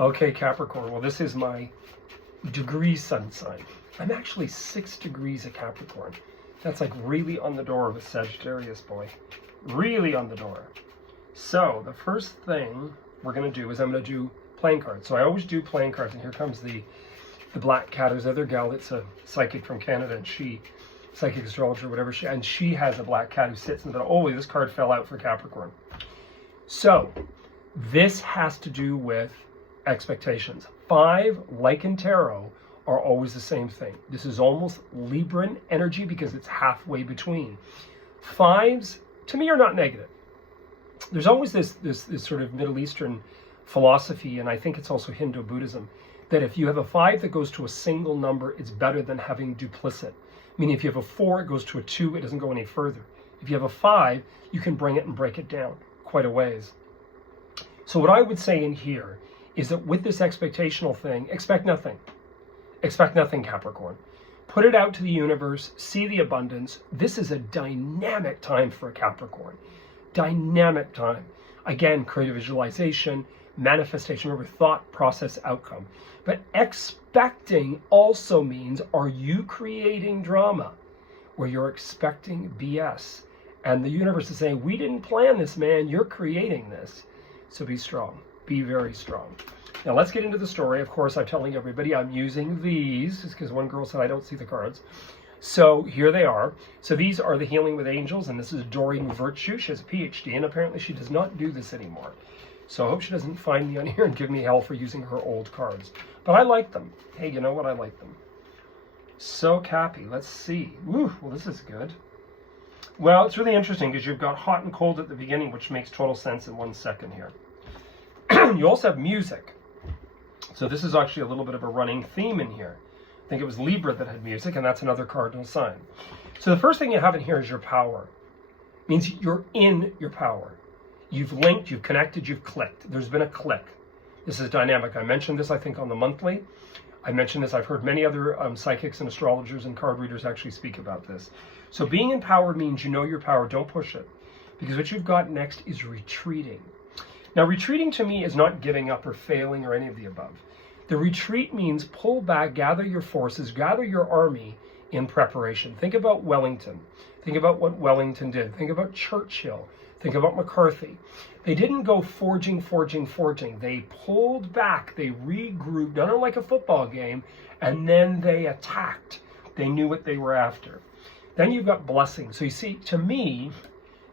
Okay, Capricorn. Well, this is my degree sun sign. I'm actually 6 degrees of Capricorn. That's like really on the door of a Sagittarius boy. Really on the door. So the first thing we're going to do is I'm going to do playing cards. So I always do playing cards, and here comes the black cat. There's another gal that's a psychic from Canada, and psychic astrologer, whatever, and she has a black cat who sits in the middle. Oh, this card fell out for Capricorn. So this has to do with expectations. 5, like in tarot, are always the same thing. This is almost Libran energy because it's halfway between. 5s, to me, are not negative. There's always this sort of Middle Eastern philosophy, and I think it's also Hindu-Buddhism, that if you have a 5 that goes to a single number, it's better than having duplicit. Meaning if you have a 4, it goes to a 2, it doesn't go any further. If you have a 5, you can bring it and break it down quite a ways. So what I would say in here is that with this expectational thing, expect nothing. Expect nothing, Capricorn. Put it out to the universe, see the abundance. This is a dynamic time for a Capricorn. Dynamic time. Again, creative visualization, manifestation, remember, thought, process, outcome. But expecting also means, are you creating drama where you're expecting BS? And the universe is saying, we didn't plan this, man. You're creating this. So be strong. Be very strong. Now let's get into the story. Of course, I'm telling everybody I'm using these because one girl said I don't see the cards. So here they are. So these are the Healing with Angels, and this is Doreen Virtue. She has a PhD, and apparently she does not do this anymore. So I hope she doesn't find me on here and give me hell for using her old cards. But I like them. Hey, you know what? I like them. So Cappy, let's see. Ooh, well, this is good. Well, it's really interesting because you've got hot and cold at the beginning, which makes total sense in 1 second here. You also have music. So this is actually a little bit of a running theme in here. I think it was Libra that had music, and that's another cardinal sign. So the first thing you have in here is your power. It means you're in your power. You've linked, you've connected, you've clicked. There's been a click. This is dynamic. I mentioned this, I think, on the monthly. I mentioned this. I've heard many other psychics and astrologers and card readers actually speak about this. So being in power means you know your power. Don't push it. Because what you've got next is retreating. Now, retreating to me is not giving up or failing or any of the above. The retreat means pull back, gather your forces, gather your army in preparation. Think about Wellington. Think about what Wellington did. Think about Churchill. Think about McCarthy. They didn't go forging. They pulled back. They regrouped, done it like a football game, and then they attacked. They knew what they were after. Then you've got blessing. So you see, to me,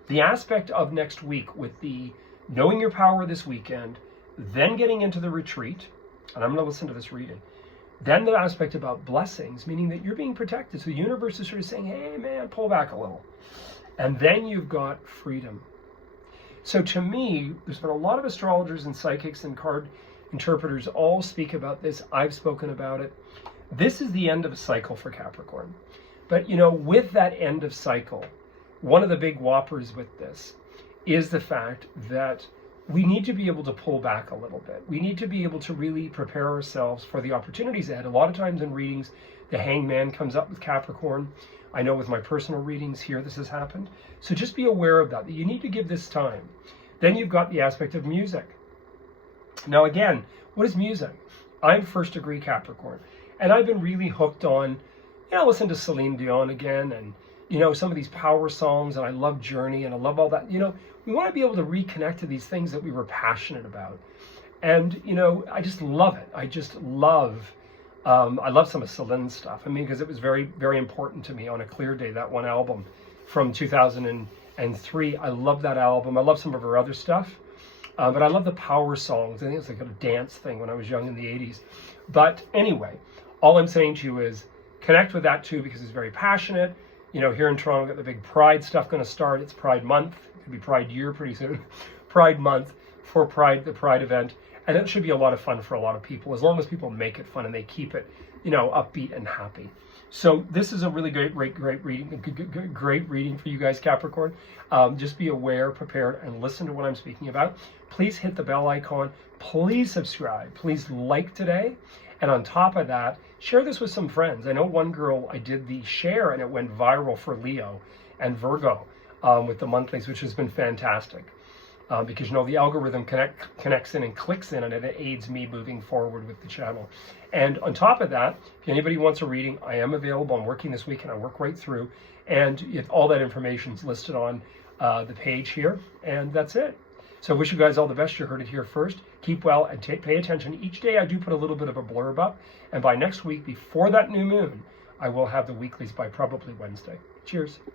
the aspect of next week with the knowing your power this weekend, then getting into the retreat, and I'm going to listen to this reading, then the aspect about blessings, meaning that you're being protected. So the universe is sort of saying, hey, man, pull back a little. And then you've got freedom. So to me, there's been a lot of astrologers and psychics and card interpreters all speak about this. I've spoken about it. This is the end of a cycle for Capricorn. But, you know, with that end of cycle, one of the big whoppers with this is the fact that we need to be able to pull back a little bit. We need to be able to really prepare ourselves for the opportunities ahead. A lot of times in readings, the hangman comes up with Capricorn. I know with my personal readings here, this has happened. So just be aware of that you need to give this time. Then you've got the aspect of music. Now again, what is music? I'm 1st degree Capricorn, and I've been really hooked on, listen to Celine Dion again, and some of these power songs, and I love Journey, and I love all that. We want to be able to reconnect to these things that we were passionate about. And, I just love it. I love some of Celine's stuff. I mean, because it was very, very important to me on A Clear Day, that one album from 2003. I love that album. I love some of her other stuff. But I love the power songs. I think it's like a dance thing when I was young in the 80s. But anyway, all I'm saying to you is connect with that too, because it's very passionate. Here in Toronto, we've got the big Pride stuff going to start. It's Pride Month. It could be Pride Year pretty soon. Pride Month for Pride, the Pride event. And it should be a lot of fun for a lot of people, as long as people make it fun and they keep it, upbeat and happy. So this is a really great reading for you guys, Capricorn. Just be aware, prepared, and listen to what I'm speaking about. Please hit the bell icon. Please subscribe. Please like today. And on top of that, share this with some friends. I know one girl, I did the share and it went viral for Leo and Virgo with the monthlies, which has been fantastic. because the algorithm connects in and clicks in, and it aids me moving forward with the channel. And on top of that, if anybody wants a reading, I am available. I'm working this weekend. I work right through, and all that information is listed on the page here, and that's it. So I wish you guys all the best. You heard it here first. Keep well and pay attention. Each day I do put a little bit of a blurb up, and by next week, before that new moon, I will have the weeklies by probably Wednesday. Cheers.